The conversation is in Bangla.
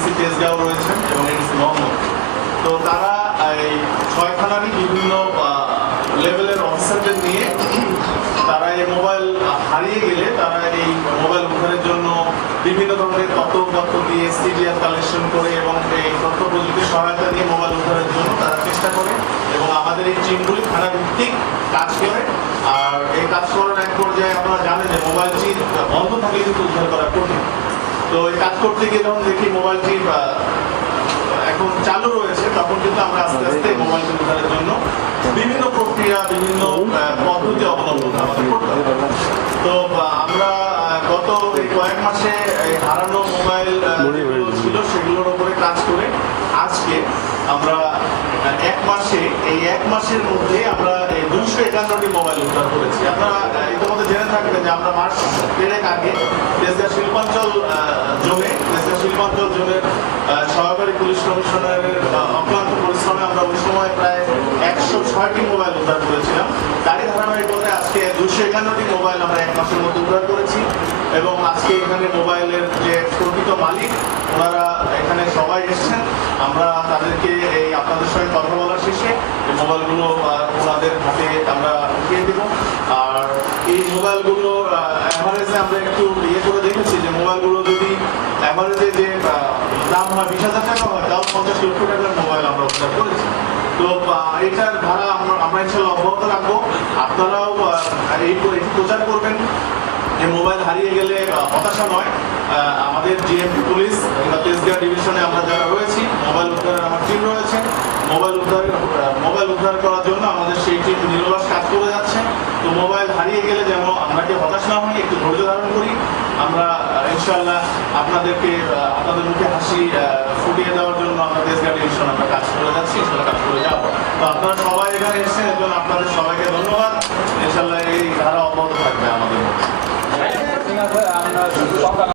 এডিসি তেজগাঁও রয়েছেন এবং এডিসি মোহাম্মদ। তো তারা এই 6 থানারই বিভিন্ন লেভেলের অফিসারদের নিয়ে তারা এই মোবাইল হারিয়ে গেলে তারা এই মোবাইল উদ্ধারের জন্য বিভিন্ন ধরনের তথ্য দিয়ে সিডিআর কালেকশন করে এবং এই তথ্য প্রযুক্তির সহায়তা নিয়ে মোবাইল উদ্ধারের জন্য তারা চেষ্টা করে এবং আমাদের এই টিমগুলি থানা ভিত্তিক কাজ করে। আর এই কাজ করার এক পর্যায়ে আপনারা জানেন যে মোবাইলটি বন্ধ থাকলে কিন্তু উদ্ধার করা কঠিন। তো এই কাজ করতে গিয়ে যখন দেখি মোবাইলটি এখন চালু রয়েছে তখন কিন্তু আমরা আস্তে আস্তে মোবাইলটি উদ্ধারের জন্য বিভিন্ন প্রক্রিয়া বিভিন্ন পদ্ধতি অবলম্বন আমাদের করতে হবে। তো আমরা গত এই কয়েক মাসে এই হারানো মোবাইল ছিল সেগুলোর উপরে কাজ করে আজকে আমরা এক মাসের মধ্যে আমরা 251টি মোবাইল উদ্ধার করেছি। আপনারা ইতিমধ্যে জেনে থাকবেন যে আমরা মাস দেড়েক আগে তেজগাঁ শিল্পাঞ্চল জোনের সহকারী পুলিশ কমিশনারের অক্লান্ত পরিশ্রমে আমরা ওই সময় প্রায় 106টি মোবাইল উদ্ধার করেছিলাম। তারই ধারাবাহিকতায় আজকে 251টি মোবাইল আমরা এক মাসের মধ্যে উদ্ধার করেছি এবং আজকে এখানে মোবাইলের যে প্রকৃত মালিক ওনারা এখানে সবাই এসেছেন। আমরা তাদেরকে এই আপনাদের সঙ্গে কথা বলার শেষে এই মোবাইলগুলো ওনাদের হাতে আমরা উঠিয়ে দেব। আর এই মোবাইলগুলো অ্যাভারেজে আমরা একটু করে দেখেছি যে মোবাইলগুলো যদি অ্যাভারেজে যে দাম হয় 20,000 টাকা হয় তাও 50 লক্ষ টাকার মোবাইল আমরা উদ্ধার করেছি। তো এটার ধারা আমরা ইনশাল্লাহ অব্যাহত রাখবো। আপনারাও এই প্রচার করবেন যে মোবাইল হারিয়ে গেলে হতাশা নয়। আমাদের জিএমপি পুলিশ কিংবা তেজগাঁ ডিভিশনে আমরা যারা রয়েছি মোবাইল উদ্ধারের আমার টিম রয়েছে। মোবাইল উদ্ধার করার জন্য আমাদের সেই টিম নিরলস কাজ করে যাচ্ছে। তো মোবাইল হারিয়ে গেলে যেন আমরা কি হতাশ না হই, একটু ধৈর্য ধারণ করি। আমরা ইনশাআল্লাহ আপনাদের মুখে হাসি ফুটিয়ে দেওয়ার জন্য আমরা তেজগাঁ ডিভিশন আমরা কাজ করে যাচ্ছি, ইনশাআল্লাহ কাজ করে যাবো। তো আপনারা সবাই এখানে এসেছেন এর জন্য আপনাদের সবাইকে ধন্যবাদ। ইনশাআল্লাহ